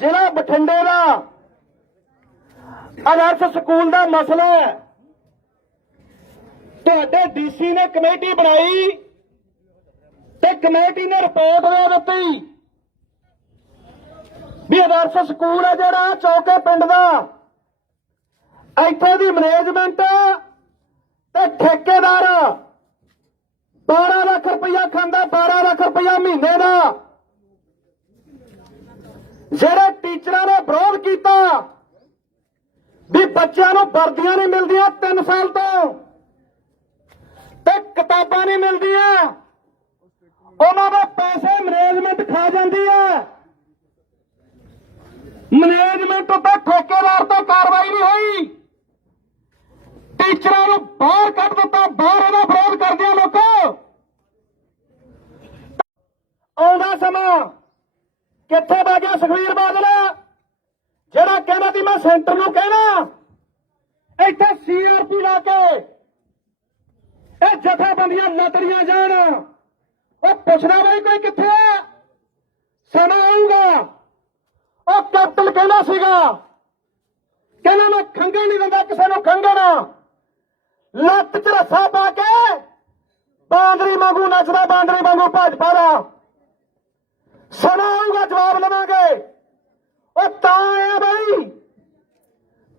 ਜ਼ਿਲ੍ਹਾ ਬਠਿੰਡੇ ਦਾ। ਆਦਰਸ਼ ਸਕੂਲ ਦਾ ਮਸਲਾ ਹੈ। ਤੁਹਾਡੇ ਡੀਸੀ ਨੇ ਕਮੇਟੀ ਬਣਾਈ ਤੇ ਕਮੇਟੀ ਨੇ ਰਿਪੋਰਟ ਦੇ ਦਿੱਤੀ ਵੀ ਆਦਰਸ਼ ਸਕੂਲ ਹੈ ਜਿਹੜਾ, ਚੌਕੇ ਪਿੰਡ ਦਾ। ਇੱਥੇ ਦੀ ਮੈਨੇਜਮੈਂਟ ਤੇ ਠੇਕੇਦਾਰ 12 ਲੱਖ ਰੁਪਇਆ ਖਾਂਦਾ 12 ਲੱਖ ਰੁਪਇਆ ਮਹੀਨੇ ਦਾ। ਜਿਹੜੇ ਟੀਚਰਾਂ ਨੇ ਵਿਰੋਧ ਕੀਤਾ ਵੀ ਬੱਚਿਆਂ ਨੂੰ ਵਰਦੀਆਂ ਨਹੀਂ ਮਿਲਦੀਆਂ 3 ਸਾਲ ਤੋਂ ਤੇ ਕਿਤਾਬਾਂ ਨਹੀਂ ਮਿਲਦੀਆਂ, ਉਹਨਾਂ ਦੇ ਪੈਸੇ ਮੈਨੇਜਮੈਂਟ ਖਾ ਜਾਂਦੀ ਹੈ। ਮੈਨੇਜਮੈਂਟ ਉੱਤੇ ਠੇਕੇਦਾਰ ਤੇ ਕਾਰਵਾਈ ਨਹੀਂ ਹੋਈ। ਟੀਚਰਾਂ ਨੂੰ ਬਾਹਰ ਕੱਢ ਦਿੱਤਾ, ਬਾਹਰ ਇਹਦਾ ਵਿਰੋਧ ਕਰਦੇ ਆ ਲੋਕੋ। ਆਉਂਦਾ ਸਮਾਂ ਕਿੱਥੇ ਬਹਿ ਗਿਆ ਸੁਖਵੀਰ ਬਾਦਲ? ਜਿਹੜਾ ਕਹਿੰਦਾ ਸੀ ਮੈਂ ਸੈਂਟਰ ਨੂੰ ਕਹਿਣਾ। ਇੱਥੇ ਸੀਆਰਪੀ ਲਾ ਕੇ ਇਹ ਜਥੇਬੰਦੀਆਂ ਲਤੜੀਆਂ ਜਾਣ। ਉਹ ਪੁੱਛਦਾ ਬਈ ਕੋਈ ਕਿੱਥੇ ਹੈ ਸਮਾਂ ਆਊਗਾ। ਉਹ ਕੈਪਟਨ ਕਹਿੰਦਾ ਸੀਗਾ, ਕਹਿੰਦਾ ਮੈਂ ਖੰਗਣ ਨਹੀਂ ਦਿੰਦਾ ਕਿਸੇ ਨੂੰ ਖੰਗਣ ਲੱਤ ਚ ਰੱਸਾ ਪਾ ਕੇ ਬਾਂਦਰੀ ਵਾਂਗੂ ਨੱਚਦਾ, ਬਾਂਦਰੀ ਵਾਂਗੂ ਭਾਜਪਾ ਦਾ। ਸਮਾਂ ਆਊਗਾ ਜਵਾਬ ਲਵਾਂਗੇ। ਉਹ ਤਾਂ ਆਇਆ ਬਈ।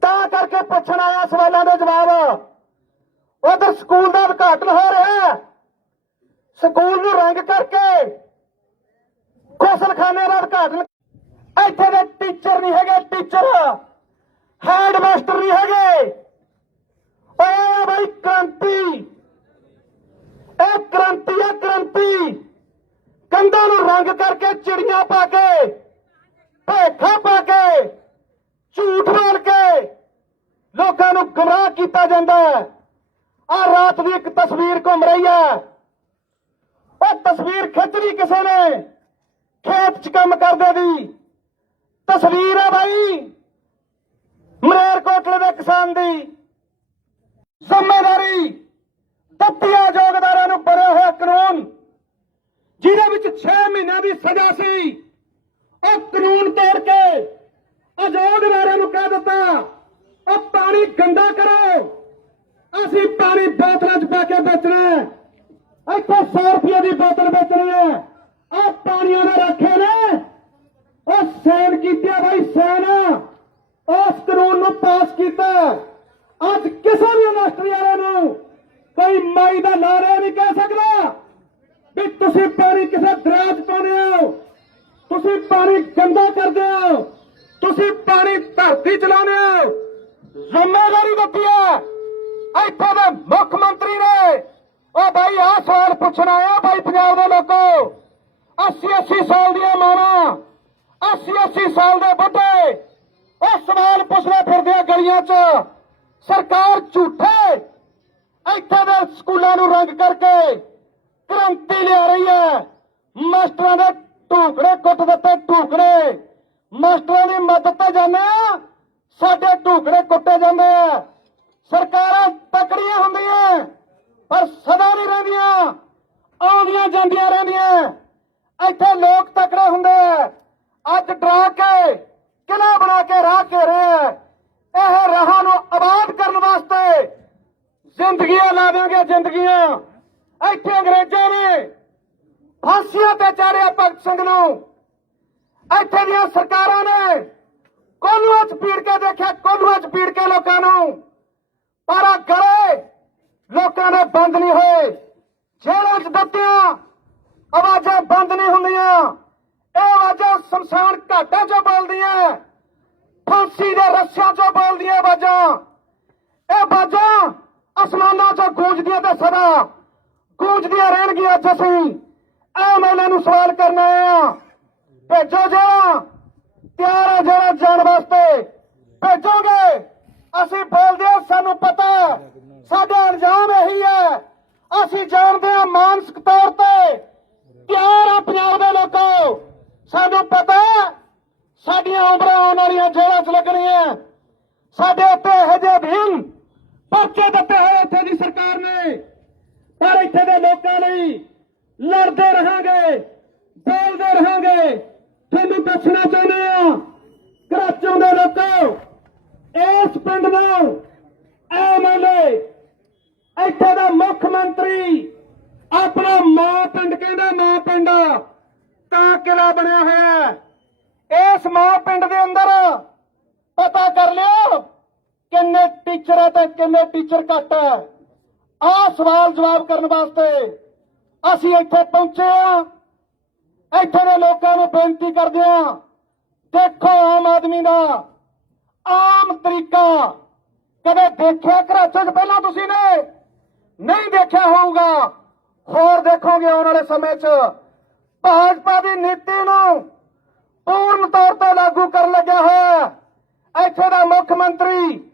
ਤਾਂ ਕਰਕੇ ਪੁੱਛਣ ਆਇਆ ਸਵਾਲਾਂ ਦੇ ਜਵਾਬ। ਉਧਰ ਸਕੂਲ ਦਾ ਉਦਘਾਟਨ ਹੋ ਰਿਹਾ ਸਕੂਲ ਨੂੰ ਰੰਗ ਕਰਕੇ ਖੋਸਲਖਾਨੇ ਦਾ ਉਦਘਾਟਨ। ਇੱਥੇ ਦੇ ਟੀਚਰ ਨਹੀਂ ਹੈਗੇ, ਟੀਚਰ। ਹੈਡ ਮਾਸਟਰ ਨਹੀਂ ਹੈਗੇ ਓਏ ਬਈ ਕ੍ਰਾਂਤੀ ਇਹ ਕ੍ਰਾਂਤੀ ਹੈ ਕ੍ਰਾਂਤੀ ਕੰਧਾਂ ਨੂੰ ਰੰਗ ਕਰਕੇ ਚਿੜੀਆਂ ਪਾ ਕੇ ਭੇਖਾ ਪਾ ਕੇ ਝੂਠ ਬੋਲ ਕੇ ਲੋਕਾਂ ਨੂੰ ਗੁੰਮਰਾਹ ਕੀਤਾ ਜਾਂਦਾ ਹੈ। ਆ ਰਾਤ ਦੀ ਇੱਕ ਤਸਵੀਰ ਘੁੰਮ ਰਹੀ ਹੈ। ਉਹ ਤਸਵੀਰ ਖਿੱਚ ਲਈ ਕਿਸੇ ਨੇ। ਖੇਤ 'ਚ ਕੰਮ ਕਰਦੇ ਦੀ ਤਸਵੀਰ ਹੈ ਭਾਈ ਮਰੇਰਕੋਟਲੇ ਦੇ ਕਿਸਾਨ ਦੀ ਜ਼ਿੰਮੇਵਾਰੀ। ਦਿੱਤੀਆਂ ਜੋਗਦਾਰਾਂ ਨੂੰ ਬਣਿਆ ਹੋਇਆ ਕਾਨੂੰਨ। ਜਿਹਦੇ ਵਿੱਚ 6 ਮਹੀਨਿਆਂ ਦੀ ਸਜ਼ਾ ਸੀ। ਉਹ ਕਾਨੂੰਨ ਤੋੜ ਕੇ ਅਜੋਗਦਾਰਾਂ ਨੂੰ ਕਹਿ ਦਿੱਤਾ। ਉਹ ਪਾਣੀ ਗੰਦਾ ਕਰੋ। ਅਸੀਂ ਪਾਣੀ ਬੋਤਲਾਂ 'ਚ ਪਾ ਕੇ ਵੇਚਣਾ ਹੈ। ਇੱਥੇ 100 ਰੁਪਏ ਦੀ ਬੋਤਲ ਵੇਚਣੀ ਹੈ। ਆ ਪਾਣੀਆਂ ਨੇ ਰੱਖੇ ਨੇ। ਉਹ ਸੈਨ ਕੀਤਿਆ ਬਾਈ, ਸੈਨ। ਉਸ ਕਾਨੂੰਨ ਨੂੰ ਪਾਸ ਕੀਤਾ। ਅੱਜ ਕਿਸੇ ਵੀ ਇੰਡਸਟਰੀ ਵਾਲੇ ਨੂੰ ਕੋਈ ਮਾਈ ਦਾ ਨਾਰਾ ਨਹੀਂ ਕਹਿ ਸਕਦਾ ਵੀ ਤੁਸੀਂ ਪਾਣੀ ਕਿਸੇ ਦਰਿਆ 'ਚ ਪਾਉਂਦੇ ਹੋ। ਤੁਸੀਂ ਪਾਣੀ ਗੰਦਾ ਕਰਦੇ ਹੋ। ਤੁਸੀਂ ਪਾਣੀ ਧਰਤੀ ਚਲਾਉਂਦੇ ਹੋ। ਜ਼ਿੰਮੇਵਾਰੀ ਦਿੱਤੀ ਹੈ। ਇੱਥੇ ਦੇ ਮੁੱਖ ਮੰਤਰੀ ਨੇ। ਉਹ ਭਾਈ ਆਹ ਸਵਾਲ ਪੁੱਛਣ ਆਇਆ ਭਾਈ ਪੰਜਾਬ ਦੇ ਲੋਕੋ। 80 80 ਸਾਲ ਦੀਆਂ ਮਾਵਾਂ 80 80 ਸਾਲ ਦੇ ਬੁੱਢੇ, ਉਹ ਸਵਾਲ ਪੁੱਛਦੇ ਫਿਰਦੇ ਆ ਗਲੀਆਂ 'ਚ। ਸਰਕਾਰ ਝੂਠੇ। ਇੱਥੇ ਦੇ ਸਕੂਲਾਂ ਨੂੰ ਰੰਗ ਕਰਕੇ ਕ੍ਰਾਂਤੀ ਲਿਆ ਰਹੀ ਹੈ। ਮਾਸਟਰਾਂ ਦੇ ਢੂਕੜੇ ਕੁੱਟ ਦਿੱਤੇ ਢੂਕੜੇ ਮਾਸਟਰਾਂ ਦੀ ਮਦਦ ਤੇ ਜਾਂਦੇ ਆ। ਸਾਡੇ ਢੂਕੜੇ ਕੁੱਟੇ ਜਾਂਦੇ ਆ। ਸਰਕਾਰਾਂ ਤਕੜੀਆਂ ਹੁੰਦੀਆਂ, ਪਰ ਸਦਾ ਨਹੀਂ ਰਹਿੰਦੀਆਂ। ਆਉਂਦੀਆਂ ਜਾਂਦੀਆਂ ਰਹਿੰਦੀਆਂ। ਇੱਥੇ ਲੋਕ ਤਕੜੇ ਹੁੰਦੇ ਆ। ਅੱਜ ਡਰਾ ਕੇ ਕਿਲਾ ਬਣਾ ਕੇ, ਰਾਹ ਘੇਰੇ ਆ। ਇਹ ਰਾਹਾਂ ਨੂੰ ਆਬਾਦ ਕਰਨ ਵਾਸਤੇ ਜ਼ਿੰਦਗੀਆਂ ਲਾ ਦੇਣਗੇ ਜ਼ਿੰਦਗੀਆਂ। ਇੱਥੇ ਅੰਗਰੇਜ਼ਾਂ ਨੇ ਫਾਂਸੀਆਂ ਤੇ ਚਾੜਿਆ ਭਗਤ ਸਿੰਘ ਨੂੰ। ਇੱਥੇ ਦੀਆਂ ਸਰਕਾਰਾਂ ਨੇ ਕੋਲੂਆਂ 'ਚ ਪੀੜ ਕੇ ਦੇਖਿਆ ਕੋਲੂਆਂ 'ਚ ਪੀੜ ਕੇ ਲੋਕਾਂ ਨੂੰ? ਪਰ ਆਹ ਗਲੇ ਲੋਕਾਂ ਦੇ ਬੰਦ ਨਹੀਂ ਹੋਏ। ਜੇਲ੍ਹਾਂ 'ਚ ਦਿੱਤੀਆਂ, ਆਵਾਜ਼ਾਂ ਬੰਦ ਨਹੀਂ ਹੁੰਦੀਆਂ। ਇਹ ਆਵਾਜ਼ਾਂ ਸ਼ਮਸ਼ਾਨ ਘਾਟਾਂ 'ਚੋਂ ਬੋਲਦੀਆਂ ਫਾਂਸੀ ਦੇ ਰੱਸਿਆਂ 'ਚੋਂ ਬੋਲਦੀਆਂ ਆਵਾਜ਼ਾਂ। ਇਹ ਆਵਾਜ਼ਾਂ ਅਸਮਾਨਾਂ 'ਚੋਂ ਗੂੰਜਦੀਆਂ ਤੇ ਸਦਾ। ਗੂੰਜਦੀਆਂ ਰਹਿਣਗੀਆਂ ਅੱਜ ਅਸੀਂ। ਇਹ ਮੈਂ ਇਹਨਾਂ ਨੂੰ ਸਵਾਲ ਕਰਨਾ ਆ। ਭੇਜੋ ਜਿਹੜਾ ਤਿਆਰ ਹੈ ਜਿਹੜਾ ਜਾਣ ਵਾਸਤੇ ਭੇਜੋਗੇ? ਅਸੀਂ ਬੋਲਦੇ ਹਾਂ, ਸਾਨੂੰ ਪਤਾ ਸਾਡਾ ਅੰਜਾਮ ਇਹੀ ਹੈ। ਅਸੀਂ ਜਾਣਦੇ ਹਾਂ ਮਾਨਸਿਕ ਤੌਰ ਤੇ ਤਿਆਰ ਆ ਪੰਜਾਬ ਦੇ ਲੋਕੋ। ਸਾਨੂੰ ਪਤਾ ਸਾਡੀਆਂ ਉਮਰਾਂ ਆਉਣ ਵਾਲੀਆਂ ਜੇਲ੍ਹਾਂ 'ਚ ਲੱਗਣੀਆਂ। ਸਾਡੇ ਉੱਤੇ ਇਹੋ ਜਿਹੇ ਭੀਮ ਪਰਚੇ ਦਿੱਤੇ ਹੋਏ ਇੱਥੇ ਦੀ ਸਰਕਾਰ ਨੇ। ਪਰ ਇੱਥੇ ਦੇ ਲੋਕਾਂ ਲਈ ਲੜਦੇ ਰਹਾਂਗੇ, ਬੋਲਦੇ ਰਹਾਂਗੇ। ਤੁਹਾਨੂੰ ਦੱਸਣਾ ਚਾਹੁੰਦੇ ਆ ਇਸ ਪਿੰਡ ਦਾ ਐਮਐਲਏ ਇੱਥੇ ਦਾ ਮੁੱਖ ਮੰਤਰੀ, ਆਪਣਾ ਮਾਂ ਪਿੰਡ ਕਹਿੰਦਾ, ਮਾਂ ਪਿੰਡ, ਤਾਂ ਕਿਲਾ ਬਣਿਆ ਹੋਇਆ ਹੈ। ਇਸ ਮਾਂ ਪਿੰਡ ਦੇ ਅੰਦਰ ਪਤਾ ਕਰ ਲਿਓ ਕਿੰਨੇ ਟੀਚਰ ਹੈ ਤੇ ਕਿੰਨੇ ਟੀਚਰ ਘੱਟ ਹੈ ਆਹ ਸਵਾਲ ਜਵਾਬ ਕਰਨ ਵਾਸਤੇ ਅਸੀਂ ਇੱਥੇ ਪਹੁੰਚੇ ਆ ਇੱਥੇ ਦੇ ਲੋਕਾਂ ਨੂੰ ਬੇਨਤੀ ਕਰਦੇ ਆ ਦੇਖੋ ਆਮ ਆਦਮੀ ਦਾ ਆਮ ਤਰੀਕਾ ਕਦੇ ਦੇਖਿਆ ਕਰਾਚੇ 'ਚ ਪਹਿਲਾਂ ਤੁਸੀਂ ਨੇ ਨਹੀਂ ਦੇਖਿਆ ਹੋਊਗਾ ਹੋਰ ਦੇਖੋਗੇ ਆਉਣ ਵਾਲੇ ਸਮੇਂ 'ਚ ਭਾਜਪਾ ਦੀ ਨੀਤੀ ਨੂੰ ਪੂਰਨ ਤੌਰ ਤੇ ਲਾਗੂ ਕਰਨ ਲੱਗਿਆ ਹੋਇਆ ਹੈ। ਇੱਥੇ ਦਾ ਮੁੱਖ ਮੰਤਰੀ,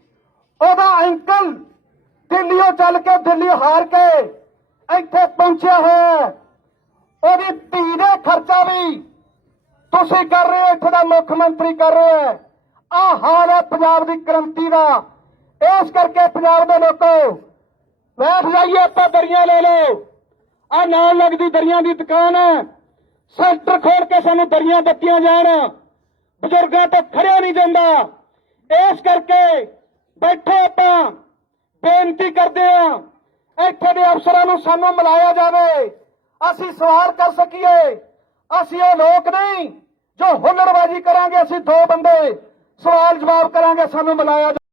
ਉਹਦਾ ਅੰਕਲ ਦਿੱਲੀੋਂ ਚੱਲ ਕੇ ਦਿੱਲੀ ਹਾਰ ਕੇ ਇੱਥੇ ਪਹੁੰਚਿਆ ਹੋਇਆ ਹੈ। ਉਹਦੀ ਧੀ ਦੇ ਤੁਸੀਂ ਕਰ ਰਹੇ ਹੋ, ਇੱਥੇ ਦਾ ਮੁੱਖ ਮੰਤਰੀ ਕਰ ਰਿਹਾ ਹੈ। ਆਹ ਹਾਲ ਹੈ ਪੰਜਾਬ ਦੀ ਕ੍ਰਾਂਤੀ ਦਾ। ਇਸ ਕਰਕੇ ਪੰਜਾਬ ਦੇ ਲੋਕੋ, ਬੈਠ ਜਾਈਏ, ਆਪਾਂ ਦਰੀਆਂ ਲੈ ਲਓ। ਆ ਨਾਲ ਲੱਗਦੀ ਦਰੀਆਂ ਦੀ ਦੁਕਾਨ ਹੈ। ਸੈਂਟਰ ਖੋਲ ਕੇ ਸਾਨੂੰ ਦਰੀਆਂ ਦਿੱਤੀਆਂ ਜਾਣ। ਬਜ਼ੁਰਗਾਂ ਤੋਂ ਖੜਿਆ ਨਹੀਂ ਜਾਂਦਾ। ਇਸ ਕਰਕੇ ਬੈਠੇ ਆਪਾਂ, ਬੇਨਤੀ ਕਰਦੇ ਆ ਇੱਥੇ ਦੇ ਅਫਸਰਾਂ ਨੂੰ ਸਾਨੂੰ ਮਿਲਾਇਆ ਜਾਵੇ। ਅਸੀਂ ਸਵਾਲ ਕਰ ਸਕੀਏ। ਅਸੀਂ ਉਹ ਲੋਕ ਨਹੀਂ ਜੋ ਹੁੱਲੜਬਾਜ਼ੀ ਕਰਾਂਗੇ ਅਸੀਂ ਦੋ ਬੰਦੇ ਸਵਾਲ ਜਵਾਬ ਕਰਾਂਗੇ ਸਾਨੂੰ ਮਿਲਾਇਆ